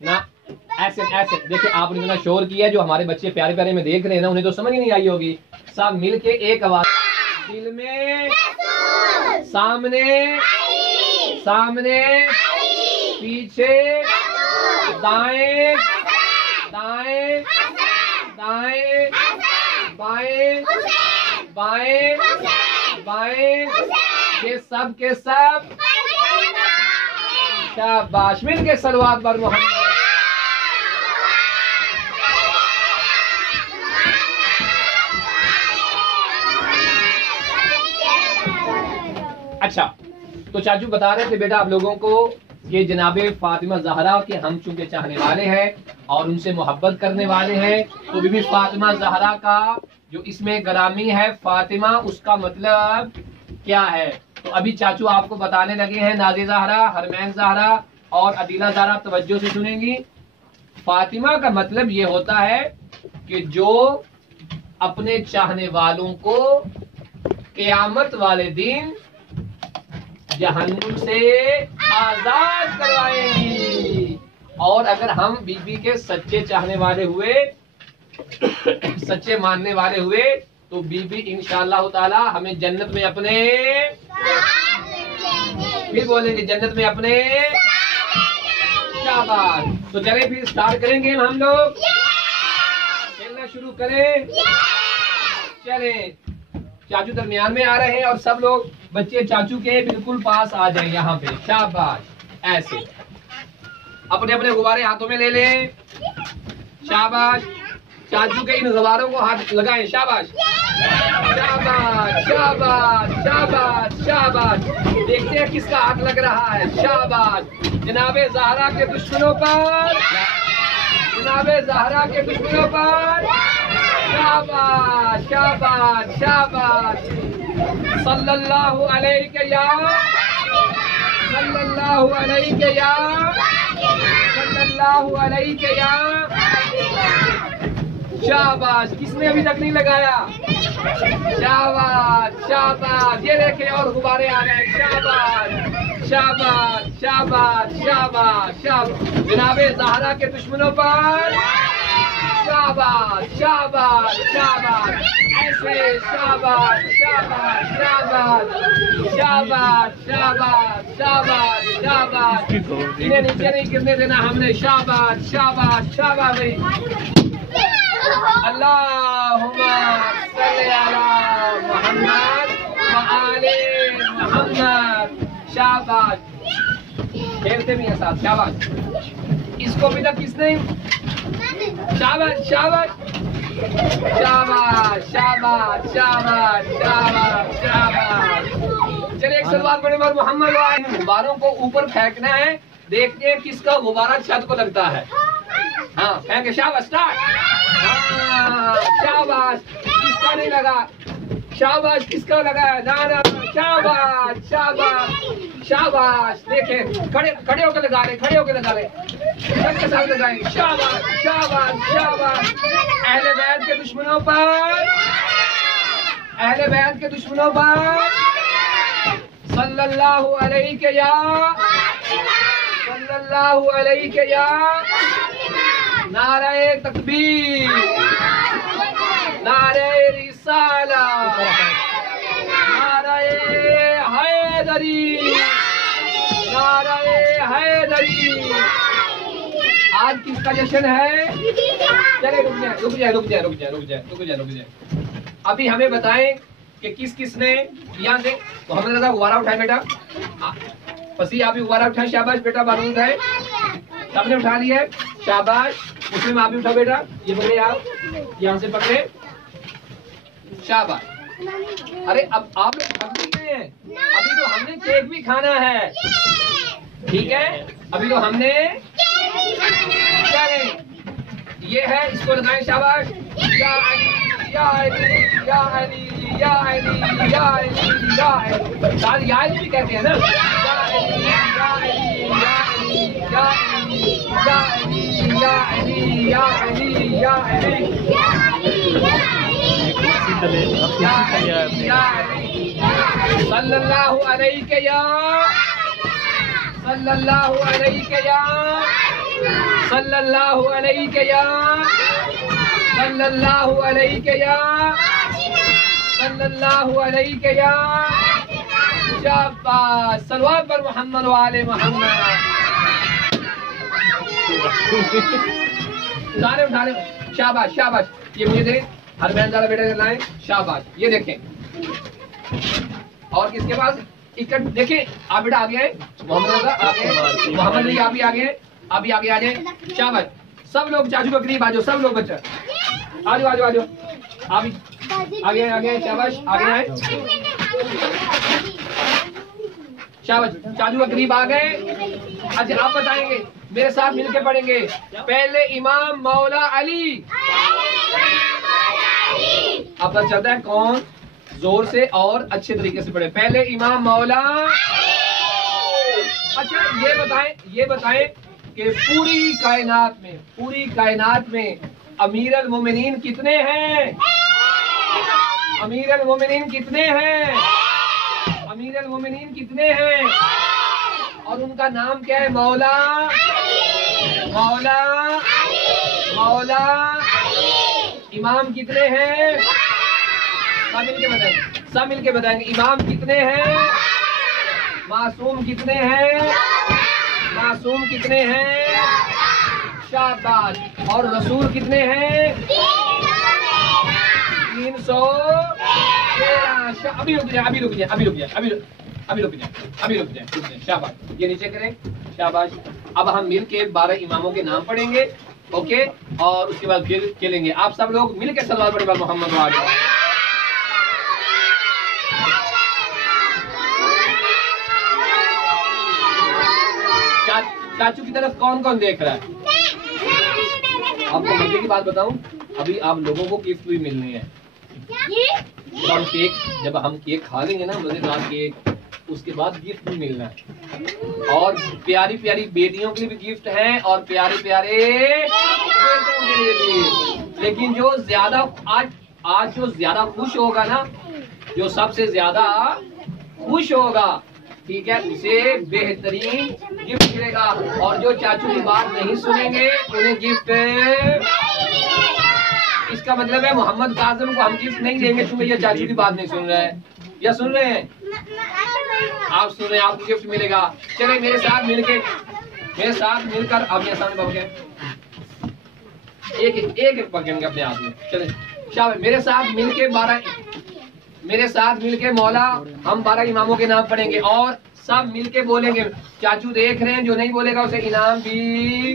ना ऐसे ऐसे देखिए, आपने इतना शोर किया, जो हमारे बच्चे प्यारे प्यारे में देख रहे हैं ना, उन्हें तो समझ ही नहीं आई होगी। सब मिलके एक आवाज, दिल में, सामने, सामने, पीछे, दाएं, दाएं, दाएं, बाएं, बाएं, बाएं, के सब शाबाश, मिल के सलवात पर मोहम्मद। अच्छा, तो चाचू बता रहे थे बेटा आप लोगों को कि जनाबे फातिमा ज़हरा के हम चूंकि चाहने वाले हैं और उनसे मोहब्बत करने वाले हैं, तो बीबी फातिमा ज़हरा का जो इसमें ग्रामी है फातिमा, उसका मतलब क्या है? तो अभी चाचू आपको बताने लगे हैं। नाज़ी ज़हरा, हरमैन ज़हरा और अदीला ज़हरा तवज्जो से सुनेंगी। फातिमा का मतलब ये होता है कि जो अपने चाहने वालों को क़यामत वाले दिन जहन्नुम से आजाद करवाएंगी। और अगर हम बीबी के सच्चे चाहने वाले हुए, सच्चे मानने वाले हुए, तो बीबी इंशाअल्लाह ताला हमें जन्नत में अपने, फिर बोलेंगे जन्नत में अपने, शाबाश। तो चले फिर स्टार्ट करेंगे हम लोग, खेलना शुरू करें। चले, चाचू दरमियान में आ रहे हैं और सब लोग बच्चे चाचू के बिल्कुल पास आ जाए यहाँ पे, शाबाश। ऐसे अपने अपने गुब्बारे हाथों में ले लें, शाबाश। चाचू के इन गुब्बारों को हाथ लगाएं, शाबाश, शाबाश, शाबाश, शाबाश, शाबाश। देखते हैं किसका हाथ लग रहा है, शाबाश। जनाबे ज़हरा के दुश्मनों पर, जनाबे ज़हरा के दुश्मनों पर, शाबाश, शाबाश, शाबाश। सल्लल्लाहु अलैहि या, सल्लल्लाहु अलैहि या, सल्लल्लाहु अलैहि या, शाबाश। किसने अभी तक नहीं लगाया? शाबाश, शाबाश। ये देखें और गुब्बारे आ रहे हैं, शाबाश, शाबाश, शाबाश, शाबाश, शाबाश। जनाबे ज़हरा के दुश्मनों पर, शाबाश, शाबाश, शाबाश। ऐसे शाबाश, शाबाश, शाबाश, शाबाश, शाबाश, शाबाश, शाबाश। इन्हें नीचे नहीं गिरने देना हमने, शाबाश, शाबाश, शाबाश। अल्लाहुम्मा सल्ली अला मुहम्मद व आले मुहम्मद। शाबाश, खेलते भी हैं साथ, शाबाश। इसको भी तक किसने, शाबाश, शाबाश, शाबाश, शाबाश, शाबाश, शाबाश, शाबाश। चलिए एक सलवात पढ़े पर मोहम्मद। गुब्बारों को ऊपर फेंकना है, देखते हैं किसका गुब्बारा छत को लगता है। हाँ फेंके, शाबाश, स्टार्ट। हाँ शाबाश, किसका नहीं लगा, शाबाश, किसका लगा, ना ना, शाबाश, शाबाश, शाबाश। देखें खड़े खड़े होकर लगा रहे, खड़े होकर लगा रहे, सबके साथ लगाएंगे, शाबाश, शाबाश, शाबाश। अहले बैत के दुश्मनों पर, अहले बैत के दुश्मनों पर, सल्लल्लाहु अलैहि या, सल्लल्लाहु अलैहि या। नारे तकबीर, नारे रिसाला, नारे हैदरी, नारे हैदरी। आज किसका जश्न है? चले रुक जाए, रुक जाए, रुक जाए, रुक जाए, रुक जाए, रुक जाए, रुक जाए। अभी हमें बताएं कि किस किस ने यहाँ से मोहम्मद रजा गुब्बारा उठाए बेटा, पसी आप भी गुब्बारा उठाए, शाबाश बेटा, बारूद है, सबने उठा लिया है, शाबाश। मुस्लिम आप भी उठाओ बेटा, ये पकड़े आप, यहाँ से पकड़े, शाबाश। अरे अब आप लोग थक नहीं गए हैं? अभी तो हमने केक भी खाना है, ठीक है? अभी तो हमने क्या नहीं, ये है, इसको लगाएं, शाबाश। या अली, या अली, या अली, या अली, या अली, या अली। साथ या अली भी कहते हैं ना, या अली, या अली, या अली, या अली, या अली, या अली, या अली, या अली, सल्लल्लाहु अलैहि या, सल्लल्लाहु अलैहि या, सल्लल्लाहु अलैहि या सल्लल्लाहु अलैहि या सल्लल्लाहु अलैहि या। शाबाश, सल्लल्लाहु पर मोहम्मद वाले मोहम्मद। उठा रहे, शाबाश शाबाश। ये मुझे दे, हरमैन ज़रा बेटा लाए, शाबाश। ये देखें, और किसके पास इकट्ठ देखें। आप बेटा आगे आए, मोहम्मद आगे, मोहम्मद अली आप भी आगे, अभी आगे आ जाए। शाबाश, सब लोग चाचू के करीब आ जाओ, सब लोग बच्चा आ जाओ, आ जाओ, आ जाओ। आप आगे आगे, शाबाश आगे आए, शाबाश। चाचू के करीब आ गए। अच्छा आप बताएंगे, मेरे साथ मिलके पढ़ेंगे। पहले इमाम मौला अली। अब पता चलता है कौन जोर से और अच्छे तरीके से पढ़े। पहले इमाम मौला। अच्छा ये बताएं कि पूरी कायनात में अमीर अल मोमिनीन कितने हैं? अमीर अल मोमिनीन कितने हैं? अमीर अल मोमिनीन कितने हैं? और उनका नाम क्या है? मौला मौला मौला। इमाम कितने हैं? सब मिलके बताएंगे। इमाम कितने हैं? मासूम कितने हैं? मासूम कितने हैं? शाबाश। और रसूल कितने हैं? 313। अभी रुक जाए। शाबाश, ये नीचे करें, शाबाश। अब हम मिलके 12 इमामों के नाम पढ़ेंगे, ओके, और उसके बाद फिर खेलेंगे। आप सब लोग मिलके सल्लल्लाहु अलैहि वसल्लम मोहम्मद वाले। चाचू की तरफ कौन कौन देख रहा है? आपको मजे की बात बताऊं, अभी आप लोगों को गिफ्ट भी मिलनी है। जब हम केक खा लेंगे ना, मजेदार केक, उसके बाद गिफ्ट भी मिलना है। और प्यारी प्यारी बेटियों के लिए भी गिफ्ट है, और प्यारे प्यारे बेटों के लिए भी। लेकिन जो ज्यादा आज जो ज्यादा खुश होगा ना, जो सबसे ज्यादा खुश होगा, ठीक है, उसे बेहतरीन गिफ्ट मिलेगा। और जो चाचू की बात नहीं सुनेंगे उन्हें गिफ्ट, इसका मतलब है मोहम्मद कासिम को हम गिफ्ट नहीं देंगे क्योंकि ये चाचू की बात नहीं सुन रहे हैं। या सुन रहे हैं? आप सुन रहे हैं, आपको गिफ्ट मिलेगा। चले मेरे साथ मिलकर अब ये सामने पकड़े, एक पकड़ेंगे अपने हाथ में। चले शाबाश, मेरे साथ मिलके मौला हम 12 इमामों के नाम पढ़ेंगे और सब मिलके बोलेंगे। चाचू देख रहे हैं, जो नहीं बोलेगा उसे इनाम भी।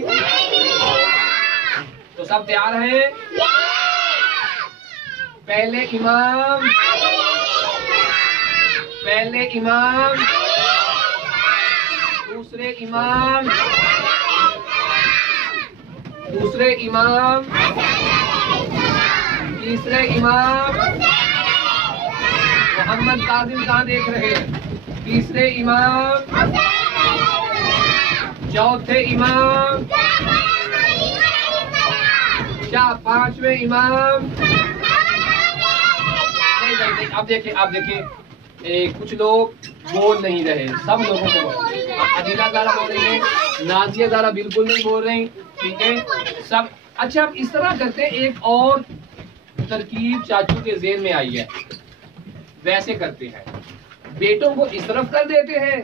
तो सब तैयार हैं? पहले इमाम, दूसरे इमाम, तीसरे इमाम। मोहम्मद कासिम कहाँ देख रहे हैं? तीसरे इमाम, चौथे इमाम, पांचवें इमाम। नहीं, अब देखिए कुछ लोग बोल नहीं रहे, सब लोगों को अदीला ज़ारा बोल रही है, नाजिया ज़ारा बिल्कुल नहीं बोल रही, ठीक है सब। अच्छा, अब इस तरह करते हैं, एक और तरकीब चाचू के ज़हन में आई है, वैसे करते हैं। बेटों को इस तरफ कर देते हैं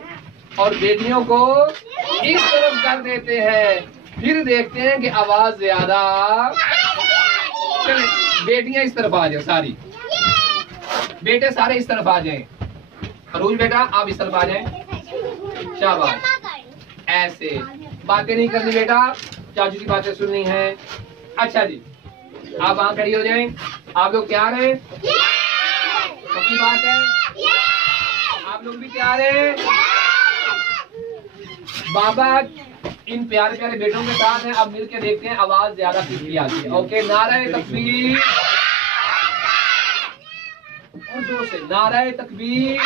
और बेटियों को इस तरफ कर देते हैं, फिर देखते हैं कि आवाज ज्यादा। चले बेटियां इस तरफ आ जाए, सारी बेटे सारे इस तरफ आ जाएं। अरूज बेटा आप इस तरफ आ जाएं, शाबाश। ऐसे बातें नहीं करनी बेटा, चाचू की बातें सुननी है। अच्छा जी, आप वहां खड़ी हो जाएं। आप लोग तैयार हैं? पक्की बात है? आप लोग भी तैयार हैं? बाबा इन प्यारे प्यारे बेटों के साथ हैं। अब मिलकर देखते हैं आवाज ज्यादा किसकी आती है। ओके, नारे तकबीर, और जोर से नारे तकबीर।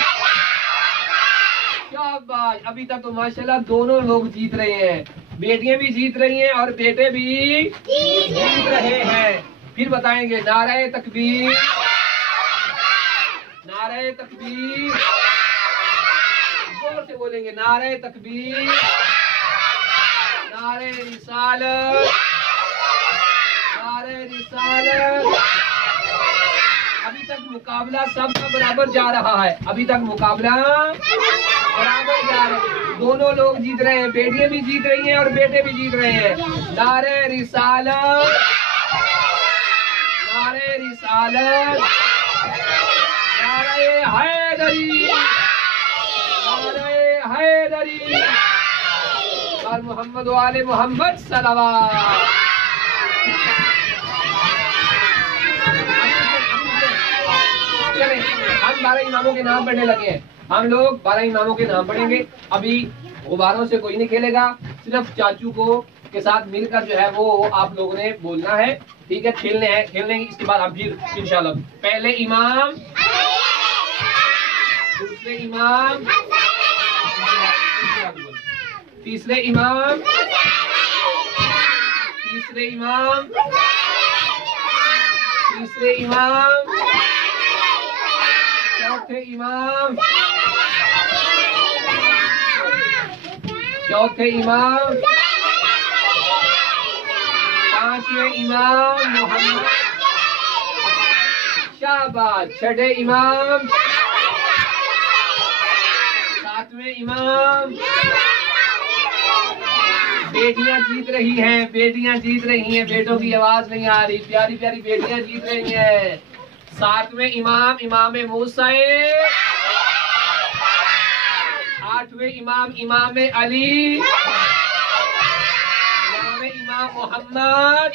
शाबाश, अभी तक तो माशाल्लाह दोनों लोग जीत रहे हैं, बेटियां भी जीत रही हैं और बेटे भी जीत रहे हैं। फिर बताएंगे नारे तकबीर, नारे तकबीर, जोर से बोलेंगे नारे तकबीर, नारे रिसालत, नारे रिसालत। अभी तक मुकाबला सबका बराबर जा रहा है, अभी तक मुकाबला बराबर जा रहा है। दोनों लोग जीत रहे हैं, बेटियां भी जीत रही हैं और बेटे भी जीत रहे हैं। नारे रिसालत, नारे रिसालत, नारे हैदरी, नारे हैदरी और मोहम्मद वाले मोहम्मद सलवात। चले हम 12 इमामों के नाम पढ़ने लगे हैं। हम लोग 12 इमामों के नाम पढ़ेंगे। अभी गुब्बारों से कोई नहीं खेलेगा, सिर्फ चाचू को के साथ मिलकर जो है वो आप लोगों ने बोलना है, ठीक है? खेलने हैं, खेलने इसके बाद आप फिर इंशाल्लाह। पहले इमाम, दूसरे इमाम, तीसरे इमाम, तीसरे इमाम, तीसरे इमाम, चौथे इमाम, चौथे इमाम, पांचवें इमाम मोहम्मद, शाबाश। छठे इमाम, सातवें इमाम। बेटियां जीत रही हैं, बेटियां जीत रही हैं, बेटों की आवाज नहीं आ रही, प्यारी प्यारी बेटियां जीत रही हैं। सातवें इमाम इमाम मूसा, आठवें इमाम इमाम अली, नौवें इमाम मोहम्मद,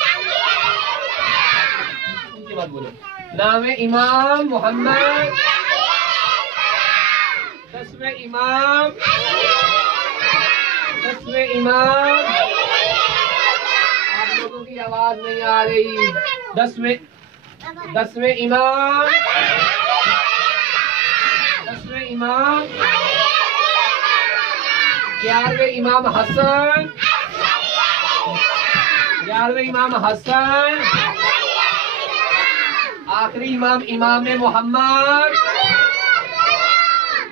उनके बाद बोलो, नौवें इमाम मोहम्मद, 10वें इमाम, 10वें इमाम। आप लोगों की आवाज नहीं आ रही। 10वें इमाम, 10वें इमाम। 11वें इमाम हसन, 11वें इमाम हसन। आखिरी इमाम इमाम मोहम्मद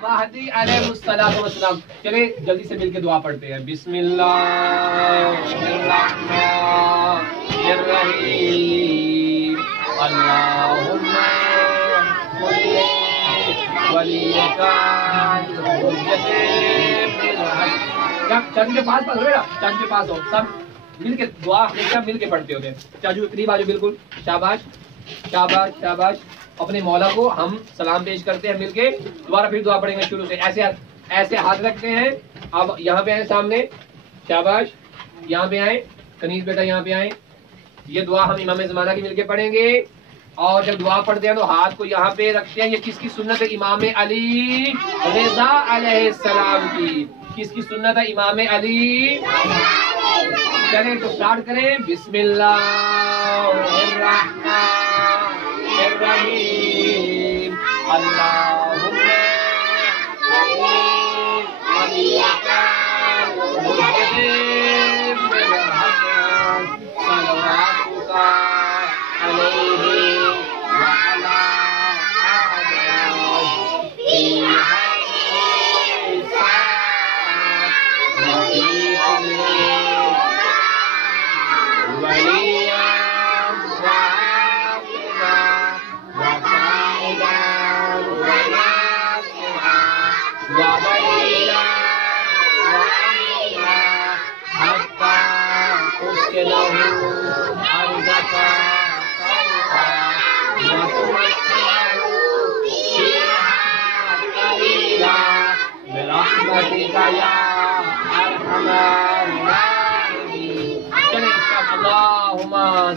महदी अलैहिस्सलाम। चले जल्दी से मिलके दुआ पढ़ते हैं। बिस्मिल्लाहिर्रहमानिर्रहीम। अल्लाहुम्मा चाचू के पास हो बेटा, चाचू के पास हो। सब मिलके दुआ हमेशा मिलके पढ़ते होते हैं। चाचू करीब आ जाओ, बिल्कुल। शाबाश शाबाश शाबाश। अपने मौला को हम सलाम पेश करते हैं मिलके। दोबारा फिर दुआ पढ़ेंगे शुरू से। ऐसे ऐसे हाथ रखते हैं। अब यहाँ पे आए सामने, शाबाश। यहाँ पे आए, कनीज बेटा यहाँ पे आए। ये दुआ हम इमाम ज़माना की मिलके पढ़ेंगे। और जब दुआ पढ़ते हैं तो हाथ को यहाँ पे रखते हैं। ये किसकी सुन्नत है? इमाम अली रज़ा अलैहिस्सलाम की। किसकी सुन्नत है? इमाम अली। चलें तो स्टार्ट करें। बिस्मिल्लाहिर्रहमानिर्रहीम। अल्लाहुम्मा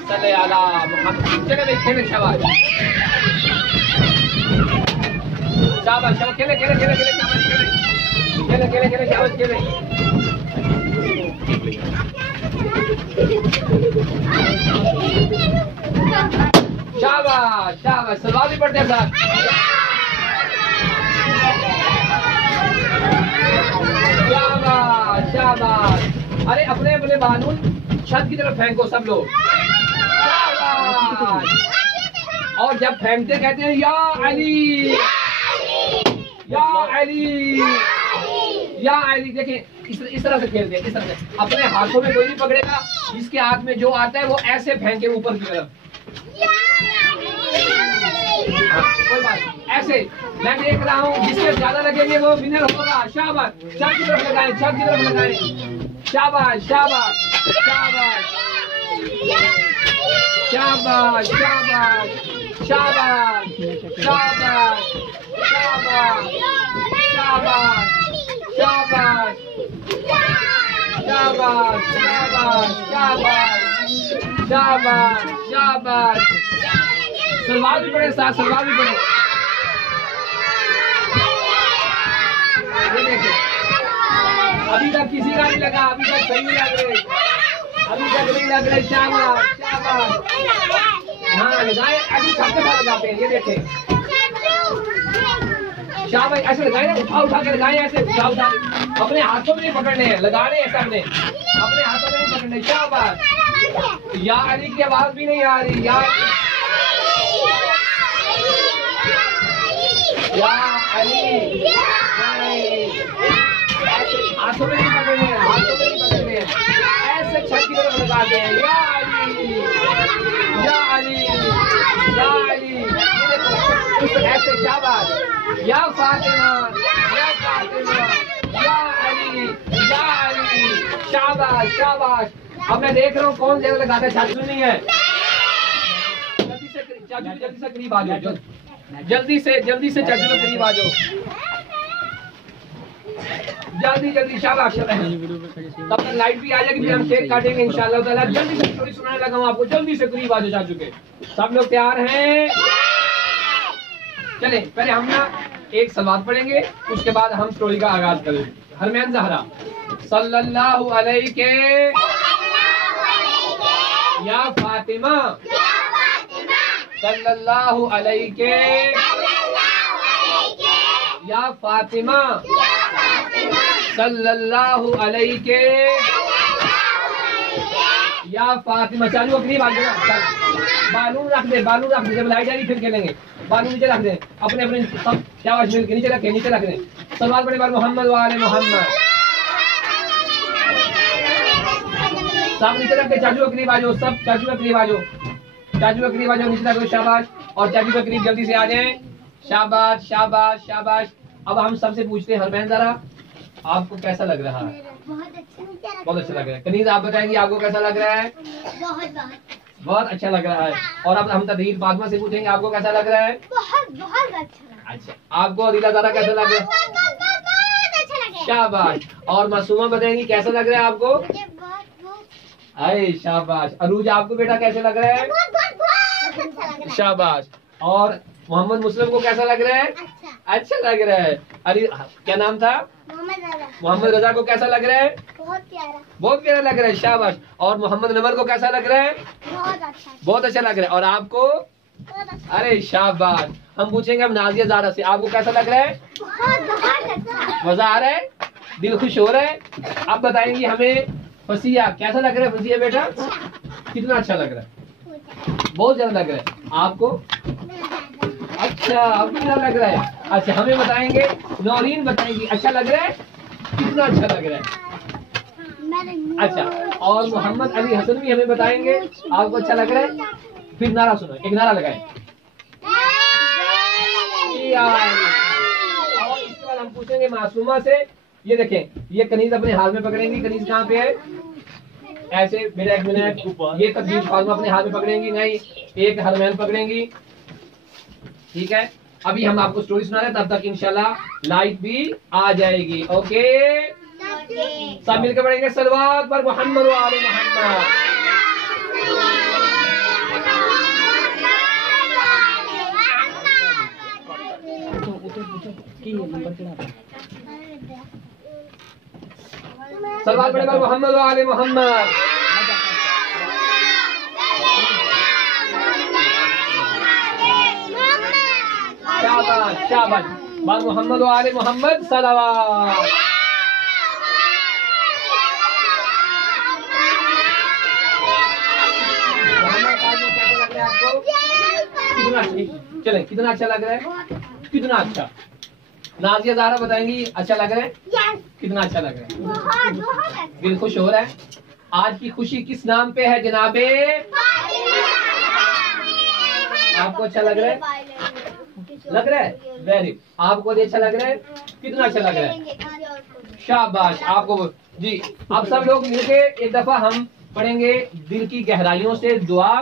सल्ले अला मुहम्मद। चले भाई खेले, शाबाश शाबाश शाबाश। खेले खेले खेले खेले, शाबाश खेले खेले खेले खेले, शाबाश खेले। शाबाश शाबाश। सलवार भी पढ़ते हैं साथ। शाबाश शाबाश। अरे अपने अपने बालून छत की तरफ फेंको सब लोग। और जब फेंकते कहते हैं या अली, या अली, या अली, देखिए इस तरह से खेलते हैं, इस तरह से अपने हाथों में कोई नहीं पकड़ेगा, जिसके हाथ में जो आता है वो ऐसे फेंके ऊपर की तरफ। कोई बात नहीं, ऐसे मैं देख रहा हूँ, जिसके ज्यादा लगेंगे वो विनर होगा। शाबाश, छत की तरफ लगाएं, छत की तरफ लगाएं। शाबाश शाबाश शाबाश शाबाश शाबाश शाबाश शाबाश शाबाश शाबाश शाबाश शाबाश शाबाश शाबाश शाबाश। सलवार भी पड़े, साथ सलवार भी पड़े। ये देखिए, अभी तक किसी का नहीं लगा, अभी तक सही नहीं लग रहे, अभी तक नहीं लग रहे। शाबाश शाबाश, हाँ लगाए, अभी सबके साथ लगाते हैं। ये देखें, शाबाश, ऐसे लगाए ना, उठा उठा के लगाए, ऐसे उठा उठा, अपने हाथों में नहीं पकड़ने हैं, लगाने हैं सबने, अपने हाथों में नहीं पकड़ने। शाबाश, या अली की आवाज भी नहीं आ रही, या अली, हाथों में नहीं पकड़ने हैं, हाथों में नहीं पकड़ने हैं, ऐसे छत की तरफ लगाते हैं। या अली, या अली, या अली, ऐसे। शाबाश, या फातिमा, या फातिमा, या अली, या अली। शाबाश शाबाश। अब मैं देख रहा हूँ कौन ज्यादा लगाता है, चाचू नहीं है। जल्दी से चाचू, जल्दी से करीब आ जाओ, जल्दी से चाचू के करीब आ जाओ, जल्दी जल्दी। शाबाश, तब तक लाइट भी आ जाएगी, फिर हम केक काटेंगे इंशाल्लाह ताला। जल्दी से स्टोरी सुनाने लगा हूँ आपको, जल्दी से करीब आ जाओ चाचू के। सब लोग तैयार हैं? चले, पहले हम ना एक सलवात पढ़ेंगे, उसके बाद हम स्टोरी का आगाज करेंगे। हरमैन ज़हरा सल्लल्लाहु अलैहि या फातिमा, सल्लल्लाहु अलैहि या फातिमा, सल्लल्लाहु अलैहि या फातिमा। चालू अपनी बात ना, बालून रख दे, बालून रख दे, जब लाइट आएगी फिर खेलेंगे। बालून नीचे रख दे, अपने अपने सब शाबाश मिल के नीचे रखे, नीचे रख दे। सलवार पढ़े बार मोहम्मद वाले मोहम्मद, सब नीचे रख के चाचू के करीब आ जाओ, सब चाचू के करीब आ जाओ, चाचू के करीब आ जाओ, नीचे रख दो। शाबाश, और चाचू के करीब जल्दी से आ जाएं। शाबाश शाबाश शाबाश। अब हम सबसे पूछते हैं, हरमैन ज़रा आपको कैसा लग रहा है? बहुत अच्छा लग रहा है। कनीज आप बताएंगे आपको कैसा लग रहा है? बहुत अच्छा लग रहा है। और अब हम तदहीर फातिमा से पूछेंगे आपको कैसा लग रहा है? बहुत अच्छा। अच्छा, आपको अदीला ज़रा कैसा लग रहा है? शाबाश। और मासूमा बताएंगी कैसा लग रहा है आपको? अरे शाबाश। अरूज आपको बेटा कैसे लग रहा है? शाबाश। और मोहम्मद मुस्लिम को कैसा लग रहा है? अच्छा लग रहा है। अरे क्या नाम था? मोहम्मद रजा को कैसा लग रहा है? बहुत प्यारा लग रहा है। शाबाश। और मोहम्मद नमर को कैसा लग रहा है? बहुत अच्छा लग रहा है। और आपको? अरे शाबाश। हम पूछेंगे अब नाजिया ज़ारा से, आपको कैसा लग रहा है? मजा आ रहा है? दिल खुश हो रहा है? आप बताएंगी हमें। फसिया कैसा लग रहा है? फसिया बेटा कितना अच्छा लग रहा है? बहुत ज्यादा लग रहा है। आपको? अच्छा, अब कितना लग रहा है? अच्छा, हमें बताएंगे। नौरीन बताएंगी अच्छा लग रहा है? कितना अच्छा लग रहा है? अच्छा, और मोहम्मद अली हसन भी हमें बताएंगे आपको अच्छा लग रहा है? फिर नारा सुनो, एक नारा लगाएं। और इसके बाद हम पूछेंगे मासूमा से। ये देखें, ये कनीज अपने हाथ में पकड़ेंगी। कनीज कहाँ पे है? ऐसे मेरा एक मिनट। ये तकदीर फातिमा अपने हाथ में पकड़ेंगी, नहीं एक हरमैन पकड़ेंगी। ठीक है, अभी हम आपको स्टोरी सुना रहे, तब तक इंशाल्लाह लाइट भी आ जाएगी। ओके, सब मिलकर पढ़ेंगे सलवात पर मोहम्मद व आले मोहम्मद। सलवात पढ़े पर मोहम्मद व आले मोहम्मद। शाबाश शाबाश। बाद मोहम्मद व आले मोहम्मद सलवात। आपको कितना चले, कितना अच्छा लग रहा है? कितना अच्छा? नाजिया ज़ारा बताएंगी अच्छा लग रहा है? कितना अच्छा लग रहा है, दिल खुश हो रहा है। आज की खुशी किस नाम पे है जनाबे? आपको अच्छा लग रहा है? लग रहा है वेरी, आपको अच्छा लग रहा है? कितना अच्छा लग रहा है, शाबाश आपको जी। अब सब लोग मिलके एक दफा हम पढ़ेंगे दिल की गहराइयों से दुआ,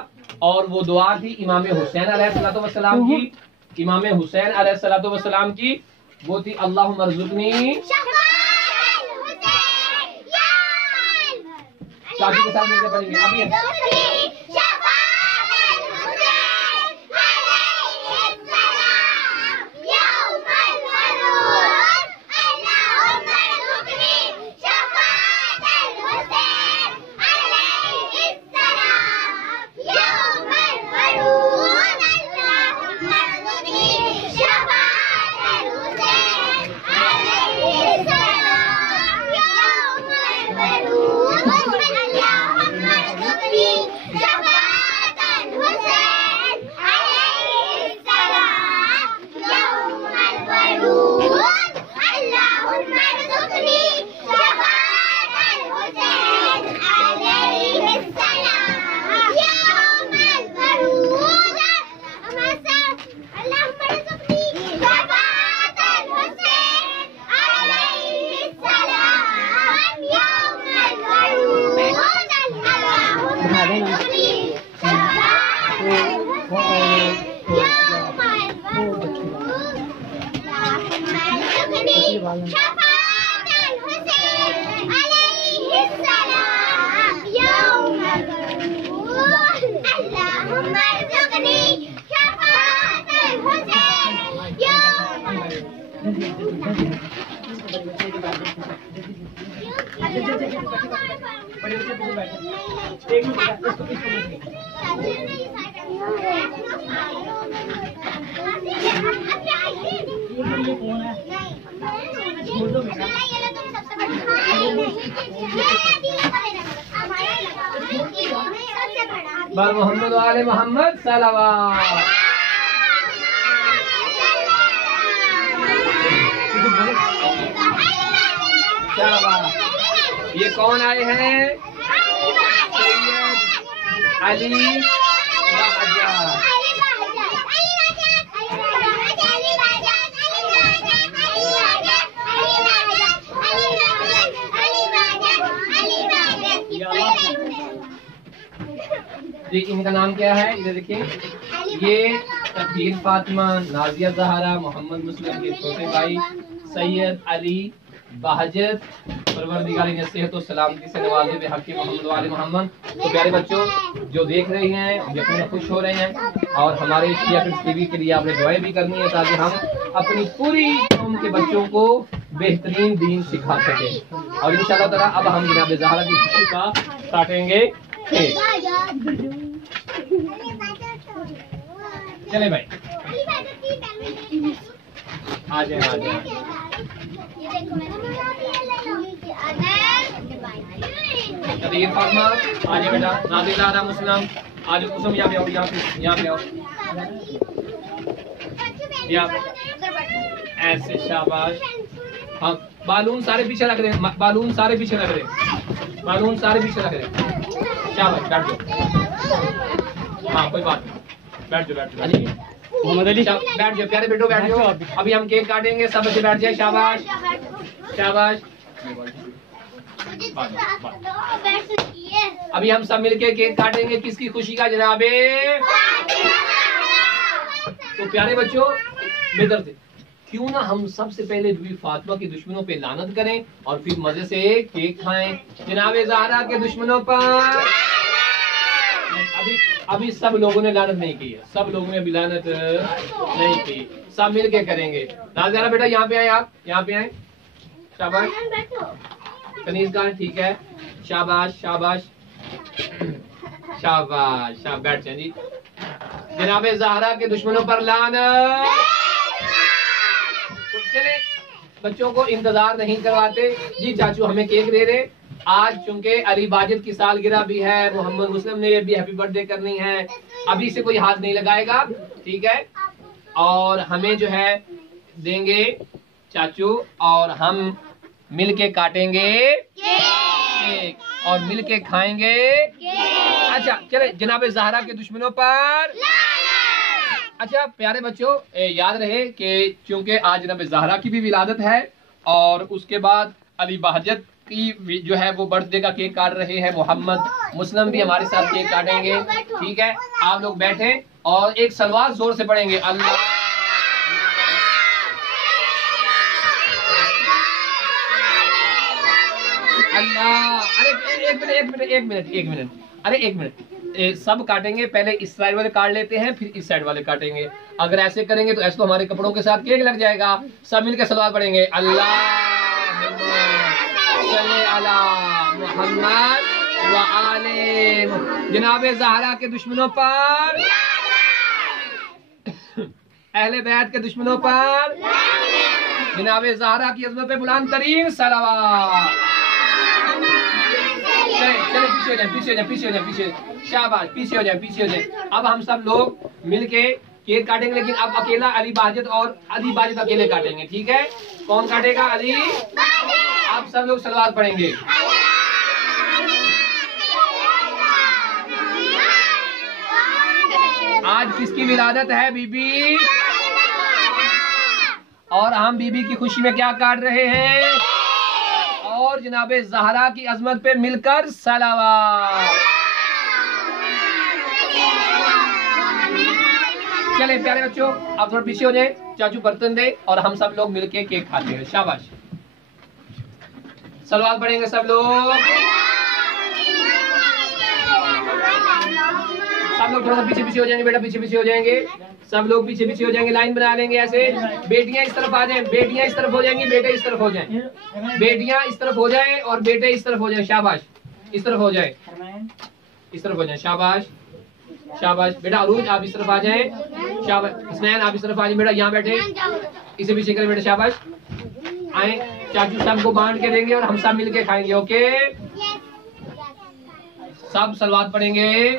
और वो दुआ थी इमाम हुसैन अलैहिस्सलाम की। इमाम हुसैन अलैहिस्सलाम की वो थी अल्लाहुम्मा अर्ज़ुक़नी, चाची के साथ मिलकर पढ़ेंगे अभी। मोहम्मद वाले मोहम्मद सलावत। ये कौन आए हैं? अली जी, इनका नाम क्या है? इधर देखिए, ये तकदीर फातिमा, नाजिया ज़हरा, मोहम्मद मुस्लिम के छोटे भाई सैयद अली बहजत, परवरदिगार ने सेहत और सलामती से नवाजे बेहक मोहम्मद वाले मोहम्मद। तो प्यारे बच्चों जो देख रहे हैं यकीनन खुश हो रहे हैं, और हमारे शिया किड्स टीवी के लिए आपने दुआएं भी करनी है ताकि हम अपनी पूरी कौम के बच्चों को बेहतरीन दीन सिखा सकें। और इंशाअल्लाह ताला अब हम जनाब ज़हरा की खुशी का काटेंगे। चले भाई आ जाए आ जाए। तकदीर फातिमा आ जाए बेटा, नाज़िर ज़हरा मुस्लिम आ जाओ, कुसुम यहाँ पे आओ, यहाँ पे आओ ऐसे, शाबाश। हाँ बालून सारे पीछे रख रहे, बालून सारे पीछे रख रहे, बालून सारे पीछे रख रहे। शाबाश, बैठ जाओ। हाँ कोई बात नहीं, बैठ जाओ बैठ जाओ मोहम्मद अली, बैठ जाओ प्यारे बेटो, बैठ जाओ। अभी हम केक काटेंगे, सब बच्चे बैठ जाए। शाबाश शाबाश। अभी हम सब मिलके केक काटेंगे, किसकी खुशी का जनाबे? तो प्यारे बच्चों बेदर से क्यों ना हम सबसे पहले बीबी फातिमा की दुश्मनों पे लानत करें और फिर मजे से केक खाएं जनाबे ज़हरा के दुश्मनों पर। अभी सब लोगों ने लानत नहीं की है, सब लोगों ने अभी लानत नहीं की, सब मिल के करेंगे। नाज़िरा बेटा यहाँ पे आए, आप यहाँ पे आए। शाबाश कनीज का, ठीक है, शाबाश शाबाश शाबाश शाबाश। बैठ जाए जी। जनाबे ज़हरा के दुश्मनों पर लानत। चले बच्चों को इंतजार नहीं करवाते जी, चाचू हमें केक दे दे। आज चूंकि अली बाजिद की सालगिरह भी है, मोहम्मद मुस्लिम ने भी हैप्पी बर्थडे करनी है, अभी से कोई हाथ नहीं लगाएगा, ठीक है? और हमें जो है देंगे चाचू, और हम मिल के काटेंगे केक और मिल के खाएंगे। अच्छा चले जनाब ज़हरा के दुश्मनों पर। अच्छा प्यारे बच्चों, याद रहे कि चूंकि आज जनाब ज़हरा की भी विलादत है और उसके बाद अली बहजत की जो है वो बर्थडे का केक काट रहे हैं। मोहम्मद मुस्लिम भी हमारे साथ केक काटेंगे। ठीक है, आप लोग बैठे और एक सलवात जोर से पढ़ेंगे, अल्लाह अल्लाह। अरे एक मिनट, अरे एक मिनट, सब काटेंगे, पहले इस साइड वाले काट लेते हैं फिर इस साइड वाले काटेंगे। अगर ऐसे करेंगे तो ऐसे तो हमारे कपड़ों के साथ केक लग जाएगा। सब मिलकर सलवात पढ़ेंगे, अल्लाह मोहम्मद व आले जनाब ज़हरा के दुश्मनों पर, अहले बैत के दुश्मनों पर जनाब ज़हरा की अज़मत पे बुलंद तरीन सलावत। चले पीछे हो जाए, शाबाश, पीछे हो जाए। अब हम सब लोग मिलके केक काटेंगे, लेकिन अब अकेला अली बाजिद और अली बाजिद अकेले काटेंगे। ठीक है, कौन काटेगा? अली। आप सब लोग सलवात पढ़ेंगे। आज किसकी विलादत है? बीबी। और हम बीबी की खुशी में क्या काट रहे हैं? और जनाबे ज़हरा की अजमत पे मिलकर सलावत। चले प्यारे बच्चों, आप थोड़ा पीछे हो जाए, चाचू बर्तन दे और हम सब लोग मिलके केक खाते हैं। शाबाश, सलवात पढ़ेंगे सब लोग। सब लोग थोड़ा सा पीछे हो जाएंगे बेटा, पीछे हो जाएंगे। सब लोग पीछे हो जाएंगे, लाइन बना लेंगे ऐसे। बेटियां इस तरफ आ जाएं, बेटियां इस तरफ हो जाएंगी, बेटे इस तरफ हो जाएं। बेटियां इस तरफ हो जाएं और बेटे इस तरफ हो जाएं। शाबाश, इस तरफ हो जाएं, इस तरफ हो जाएं। शाबाश शाबाश बेटा। अरूज आप इस तरफ आ जाएं। शाबाश। हसनैन आप इस तरफ आ जाएं बेटा, यहाँ बैठे, इसे पीछे करें बेटा। शाबाश, आए। चाचू सबको बांट के देंगे और हम सब मिलके खाएंगे। ओके, सब सलवात पढ़ेंगे।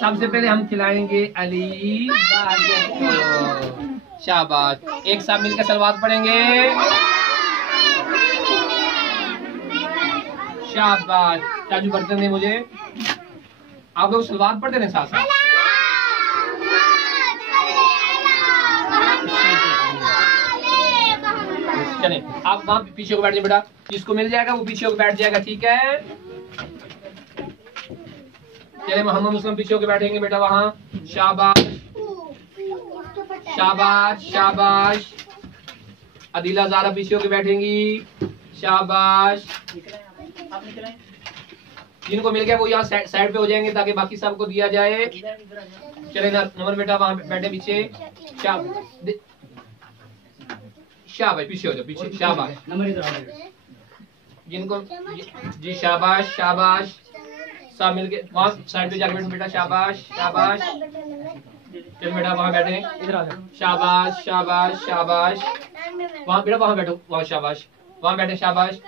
सबसे पहले हम खिलाएंगे अली बाजिद को। शाबाश, एक साथ मिलकर सलवात पढ़ेंगे। शाबाश। चाचू बर्तन दे मुझे। आप लोग सलवात पढ़ते रहे साथ साथ। चले आप वहाँ पीछे को बैठ जाए बेटा, जिसको मिल जाएगा वो पीछे को बैठ जाएगा। ठीक है, चले मोहम्मद मुस्लिम पीछे होकर बैठेंगे बेटा वहाँ। शाबाश शाबाश शाबाश। अदीला ज़ारा पीछे होकर बैठेंगी। शाबाश। जिनको मिल गया वो यहाँ साइड पे हो जाएंगे ताकि बाकी सबको दिया जाए। चले ना नमन बेटा वहाँ बैठे पीछे। शाबाश, पीछे हो जाओ, पीछे। शाबाश, जिनको जी शाबाश शाबाश। सब मिलके वहाँ साइड पे जाके बैठो बेटा। शाबाश शाबाश। चल बेटा वहाँ बैठे, इधर आ जाओ। शाबाश शाबाश शाबाश। वहाँ बेटा वहाँ बैठो, वहाँ शाबाश, वहाँ बैठे। शाबाश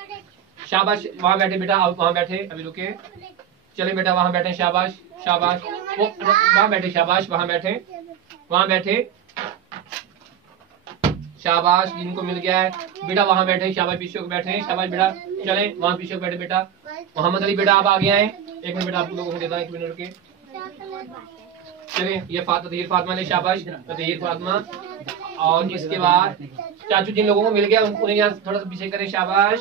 शाबाश, वहाँ बैठे बेटा। आप वहाँ बैठे, अभी रुके। चले बेटा वहाँ बैठे। शाबाश शाबाश। वो वहाँ बैठे। शाबाश, वहाँ बैठे, वहाँ बैठे। शाबाश, जिनको मिल गया है बेटा वहाँ बैठे। शाबाश, पीछे को बैठे। शाबाश बेटा। चले वहाँ पीछे को बैठे बेटा। मोहम्मद अली बेटा आप आगे आए। एक मिनट बेटा, आप लोगों को देता हूँ, 1 मिनट रुके। चले ये तहीर फातिमा ले। शाबाश, तहीर फातिमा। और इसके बाद चाचू जिन लोगों को मिल गया उन्हें यहाँ थोड़ा सा पीछे करें। शाबाश।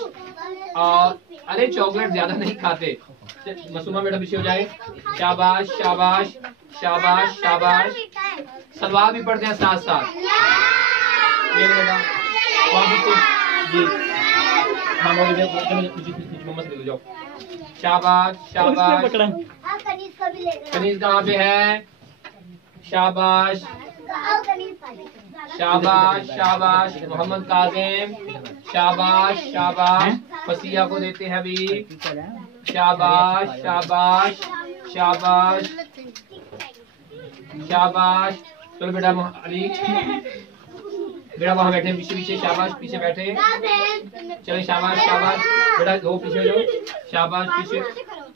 और अरे चॉकलेट ज्यादा नहीं खाते। मसूमा बेटा पीछे हो जाए। शाबाश शाबाश शाबाश शाबाश। सलवार भी पढ़ते हैं साथ साथ। ये बेटा जी हाँ बोलिए, जाओ। शाबाश शाबाश। कनीज कहाँ पे है? शाबाश शाबाश शाबाश। मोहम्मद काजिम। शाबाश शाबाश। फसिया को देते हैं अभी। शाबाश शाबाश शाबाश शाबाश। चलो बेटा अली बेटा वहाँ बैठे पीछे पीछे। शाबाश, पीछे बैठे। चले शाबाश शाबाश बेटा, दो पीछे जाओ। शाबाश, पीछे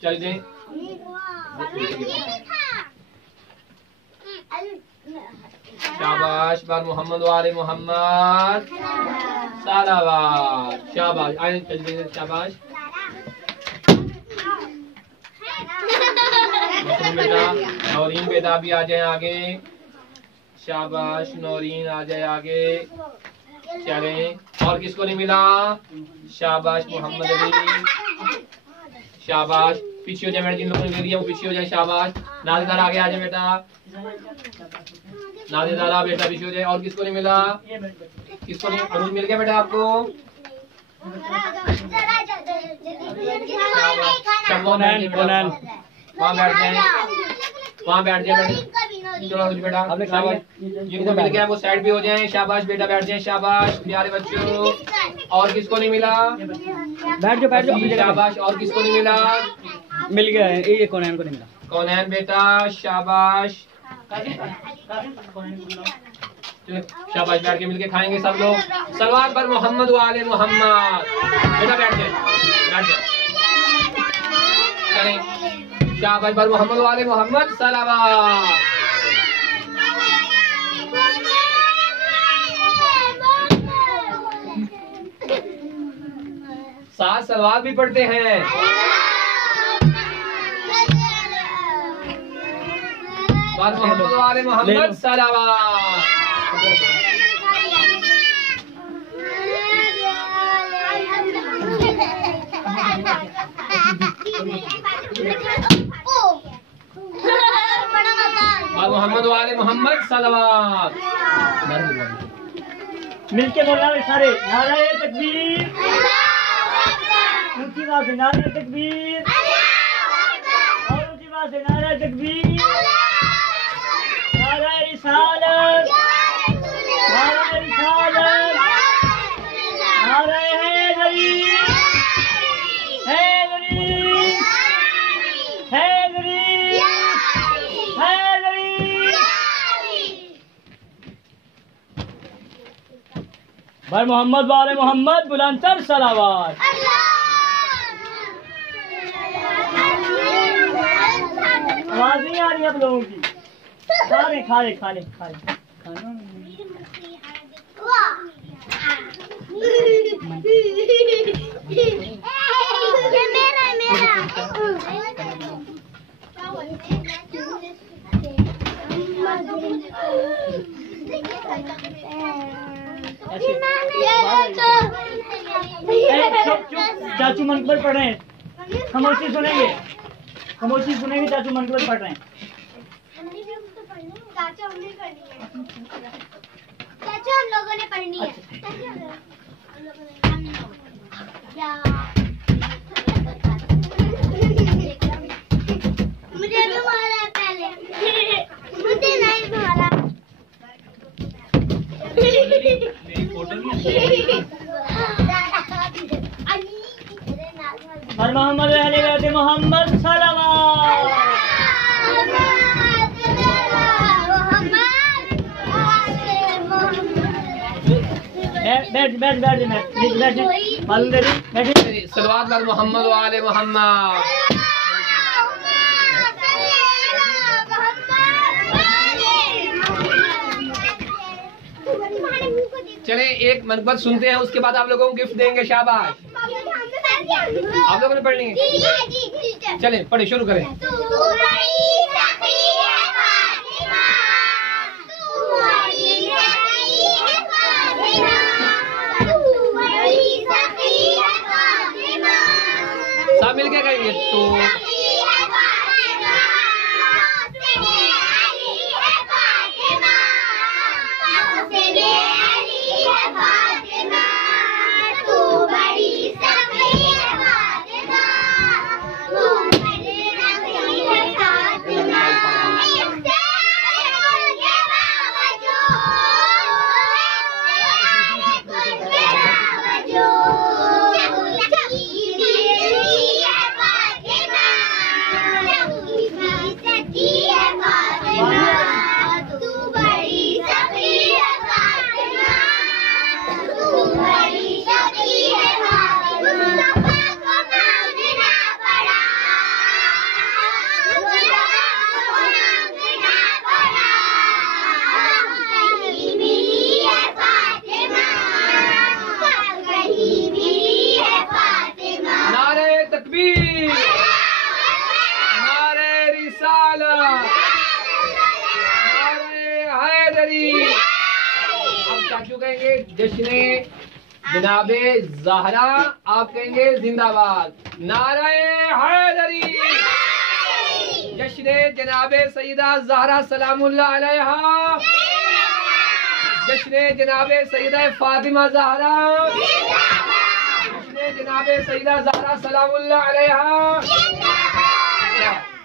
चल दे। शाबाश। बार मोहम्मद वाले मोहम्मद सलावात। शाबाश। आए शाबाश। बेटा नौरीन बेटा भी आ जाए आगे। शाबाश नौरीन आ जाए आगे। चले और किसको नहीं मिला? शाबाश मोहम्मद अली। शाबाश। पीछे हो जाए बेटा, जिन लोगों ने ले लिया वो पीछे हो जाए। शाबाश। नाज़ेदार आगे आ जाए बेटा। नाज़ेदार बेटा पीछे हो जाए। और किसको नहीं मिला? किसको नहीं? अनुज मिल गया बेटा आपको? वहाँ बैठ जाए, वहाँ बैठ जाए बेटा। जिनको मिल गया वो साइड पे हो जाए। शाबाश बेटा बैठ जाए। शाबाश प्यारे बच्चों। और किसको नहीं मिला? बैठ जाओ। शाबाश। और किसको नहीं मिला? मिल गया है, ये कौनैन को नहीं मिला। कौनैन बेटा शाबाश। शाबाश। बैठ के मिलके खाएंगे सब लोग। सलवात पर मोहम्मद वाले मोहम्मद। बेटा बैठ जाए, बैठ जाए। चलें शाबाश पर मोहम्मद वाले मोहम्मद सलावत। साथ सलवात भी पढ़ते हैं। पर मोहम्मद वाले मोहम्मद सलावत। और मोहम्मद वाले मोहम्मद सलावत। मिलके बोलना सारे, नारे तकबीर, ऊंची आवाज से नारे तकबीर, और ऊंची आवाज से नारे तकबीर, नारे रिसालत, नारे रिसालत, नारे हैदरी, हैदरी, हैदरी, हैदरी। बर मोहम्मद वाले मोहम्मद बुलंदतर सलावत। आवाज नहीं आ रही आप लोगों की? खा ले खाना। चाचू मनकबर पढ़ रहे हैं, खामोशी सुनेंगे, खामोशी सुनेंगे। चाचू मनकबर पढ़ रहे हैं। चाचू हम लोगों ने पढ़नी है। मुझे भी मारा पहले, मुझे नहीं मारा। और मोहम्मद रहने गए मोहम्मद सलावत। बैठ मालूम दे बैठे। सलवात पर मोहम्मद वाले मोहम्मद। चले एक मनकबत सुनते हैं, उसके बाद आप लोगों को गिफ्ट देंगे। शाबाश। आप लोगों ने पढ़ लेंगे। चले पढ़े शुरू करें। सब मिलके कहेंगे तो कहेंगे जश्ने जनाबे ज़हरा, आप कहेंगे जिंदाबाद। नारे हैदरी। जश्ने जनाबे सईदा ज़हरा सलामुल्लाह अलैहा। जश्ने जनाबे सईदा फातिमा ज़हरा। जश्ने जनाबे सईदा ज़हरा सलामुल्लाह अलैहा।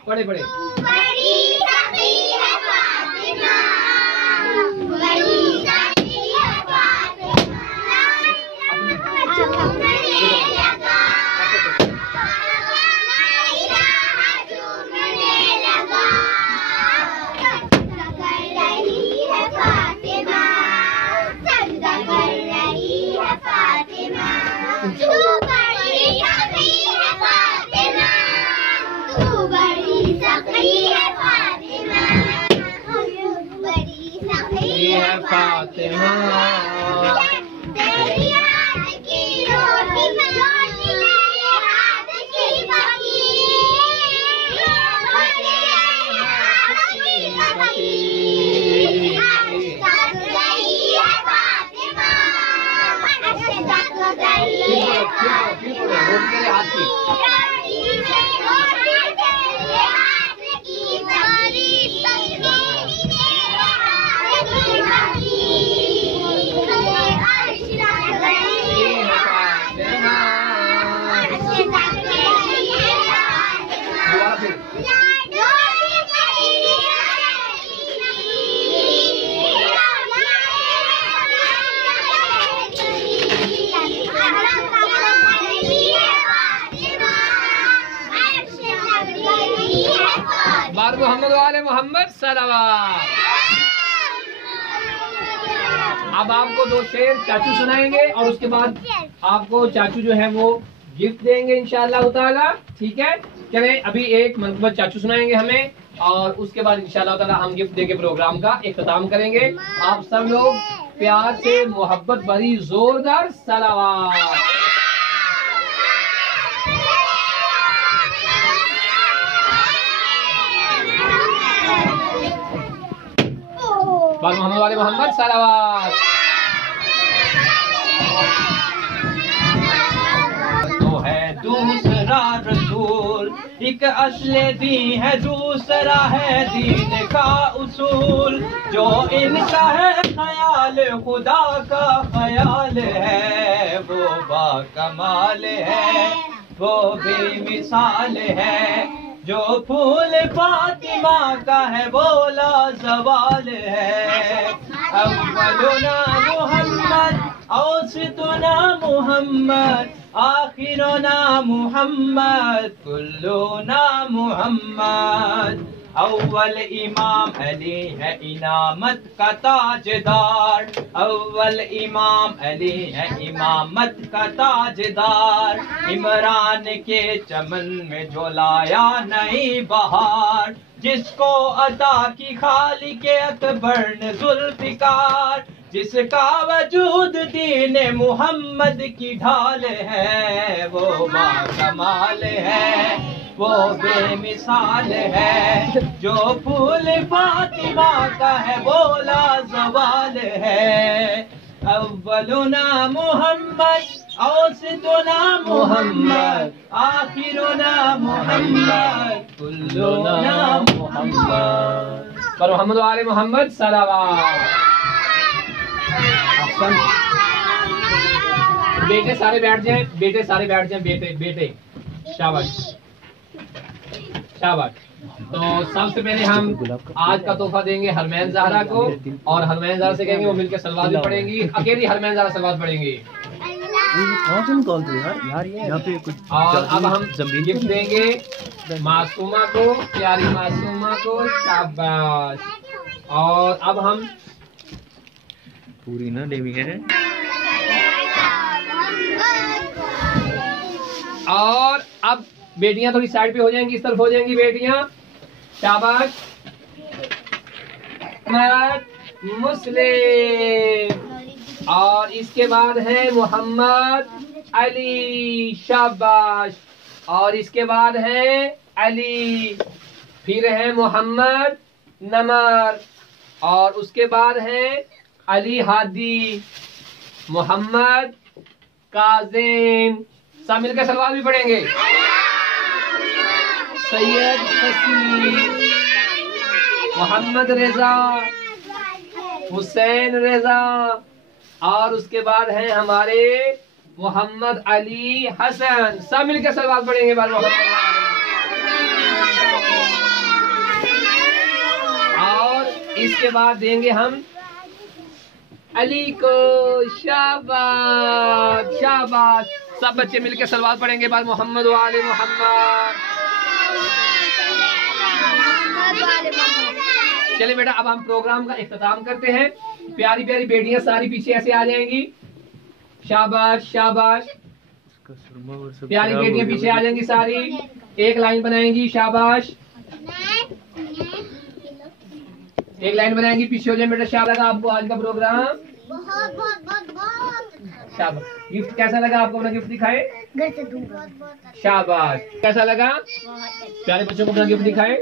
पढ़े पढ़े। फातिमा तेरी याद की रोटी में रोटी मेरे हाथ की पकी, मोहम्मद वाले मोहम्मद सलावत। अब आपको दो शेर चाचू सुनाएंगे और उसके बाद आपको चाचू जो है वो गिफ्ट देंगे इंशाअल्लाह ताला। ठीक है, चले अभी एक मंतबा चाचू सुनाएंगे हमें और उसके बाद इंशाअल्लाह ताला हम गिफ्ट देके प्रोग्राम का इख्तिताम करेंगे। आप सब लोग प्यार से मोहब्बत भरी जोरदार सलावत। मोहम्मद वाले मोहम्मद सलावत। तो है दूसरा रसूल, एक असले दीन है, दूसरा है दीन का उसूल। जो इनका है ख्याल खुदा का ख्याल है, वो बाकमाल है, वो बेमिसाल है। जो फूल फातिमा का है वो लाजवाल है। अव्वलुना मुहम्मद, औसतुना मुहम्मद, आखिरुना मुहम्मद, कुल्लुना मुहम्मद। अव्वल इमाम अली है इनामत का ताजदार, अव्वल इमाम अली है इमामत का ताजदार। इमरान के चमन में जो लाया नई बहार, जिसको अता की खालिके अकबर ने जुल्फिकार। जिसका वजूद दीन मोहम्मद की ढाल है, वो बाकमाल है, वो बेमिसाल है। जो फूल फातिमा का है वो लाजवाल है। अव्वलुना मुहम्मद, औसतुना मुहम्मद, आखिरुना मुहम्मद, कुल्लुना मुहम्मद। पर मोहम्मद वाले मोहम्मद सलावत। बेटे सारे बैठ जाएं, बेटे सारे बैठ जाएं, बेटे बेटे शाबाश शाबाश। तो सबसे पहले हम आज का तोहफा देंगे हरमैन ज़हरा को और हरमैन ज़हरा से कहेंगे वो मिलकर सलवात भी पढ़ेंगी, अकेली हरमैन ज़हरा सलवात पढ़ेंगी। और अब हम गिफ्ट देंगे मासूमा को, प्यारी मासूमा को, शाबाश। और अब हम पूरी ना देवी है। और अब बेटियां थोड़ी साइड पे हो जाएंगी, इस तरफ हो जाएंगी बेटियां, शाबाश। मुस्लिम और इसके बाद है मोहम्मद अली, शाबाश। और इसके बाद है अली, फिर है मोहम्मद नमर और उसके बाद है अली हादी, मोहम्मद काजिम। सब मिलकर सलवात भी पढ़ेंगे। सैयद हसीन, मोहम्मद रेजा, हुसैन रेजा, और उसके बाद हैं हमारे मोहम्मद अली हसन। सब मिलकर सलवात पढ़ेंगे। बाद और इसके बाद देंगे हम अली को। शाबाश शाबाश। सब बच्चे मिलकर सलवात पढ़ेंगे। बाद मोहम्मद वाले मोहम्मद। चलिए बेटा, अब हम प्रोग्राम का इख्तिताम करते हैं। प्यारी प्यारी बेटियां सारी पीछे ऐसे आ जाएंगी। शाबाश शाबाश। प्यारी बेटियां पीछे आ जाएंगी सारी, एक लाइन बनाएंगी। शाबाश, एक लाइन बनाएंगी, पीछे हो जाए बेटा। शाबाश। लगा आपको आज का प्रोग्राम? बहुत बहुत बहुत बहुत शाबाश। गिफ्ट कैसा लगा आपको? अपना गिफ्ट दिखाए। घर से दूंगा। शाबाश। कैसा लगा? प्यारे बच्चों को अपना गिफ्ट दिखाए।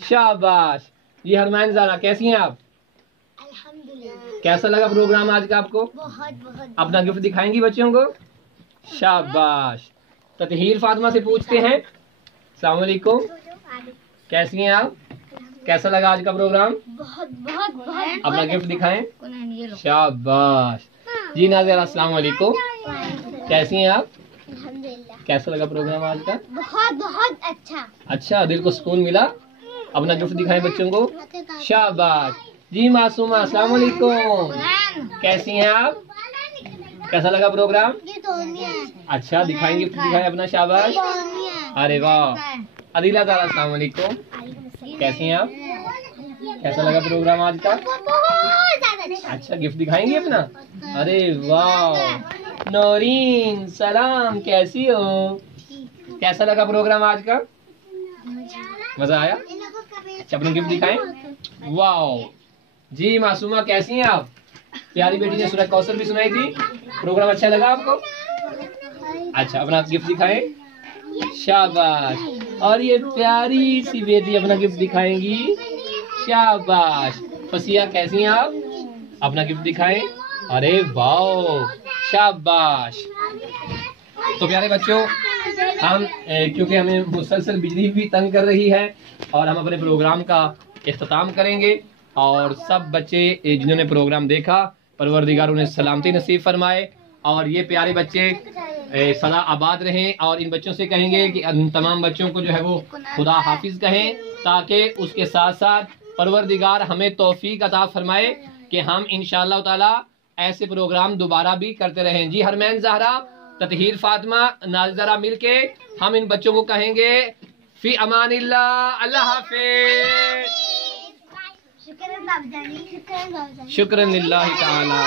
शाबाश। जी हरमान ज़ारा, कैसी हैं आप? अल्हम्दुलिल्लाह। कैसा लगा प्रोग्राम आज का आपको? बहुत बहुत। अपना गिफ्ट दिखाएंगी बच्चों को? शाबाश। ततहीर फातिमा से पूछते हैं, अस्सलाम वालेकुम, कैसी हैं आप? कैसा लगा आज का प्रोग्राम? बहुत बहुत बहुत। अपना गिफ्ट दिखाएं। शाबाश। जी नाज़िरा, अस्सलाम वालेकुम, कैसी हैं आप? अल्हम्दुलिल्लाह। कैसा लगा प्रोग्राम आज का? बहुत बहुत अच्छा। अच्छा, दिल को सुकून मिला। अपना गिफ्ट दिखाएं बच्चों को। शाबाश। जी मासूमा, अस्सलाम वालेकुम, कैसी हैं आप? कैसा लगा प्रोग्राम? ये तोनिया है। अच्छा, दिखाएंगे, गिफ्ट दिखाएं अपना। शाबाश। तोनिया है। अरे वाह। अदिला ज़ारा, अस्सलाम वालेकुम, कैसी हैं आप? कैसा लगा प्रोग्राम आज का? बहुत ज्यादा अच्छा। अच्छा, गिफ्ट दिखाएंगे अपना। अरे वाह। नौरीन, सलाम, कैसी हो? कैसा लगा प्रोग्राम आज का? मजा आया? अच्छा, अपना गिफ्ट दिखाएं। वाह। जी मासूमा, कैसी हैं आप? प्यारी बेटी ने सूरह कौसर भी सुनाई थी। प्रोग्राम अच्छा लगा आपको? अच्छा, अपना गिफ्ट दिखाएं। शाबाश। और ये प्यारी सी बेटी अपना गिफ्ट दिखाएंगी। शाबाश। फसिया, कैसी हैं आप? अपना गिफ्ट दिखाएं। अरे वाह, शाबाश। तो प्यारे बच्चों, हम क्योंकि हमें मुसलसल बिजली भी तंग कर रही है और हम अपने प्रोग्राम का इख्तिताम करेंगे। और सब बच्चे जिन्होंने प्रोग्राम देखा, परवरदिगार उन्हें सलामती नसीब फरमाए। और ये प्यारे बच्चे सदा आबाद रहें। और इन बच्चों से कहेंगे कि तमाम बच्चों को जो है वो खुदा हाफिज कहें, ताकि उसके साथ साथ परवरदिगार हमें तौफीक अता फरमाए कि हम इंशाअल्लाह ताला ऐसे प्रोग्राम दोबारा भी करते रहें। जी हरमैन ज़हरा, ततहीर फातिमा, नाज़रा मिलके हम इन बच्चों को कहेंगे फी अमानिल्लाह, अल्लाह हाफिज। शुक्र बाबजानी, शुक्र बाबजानी। शुक्रन लिल्लाहि ताला।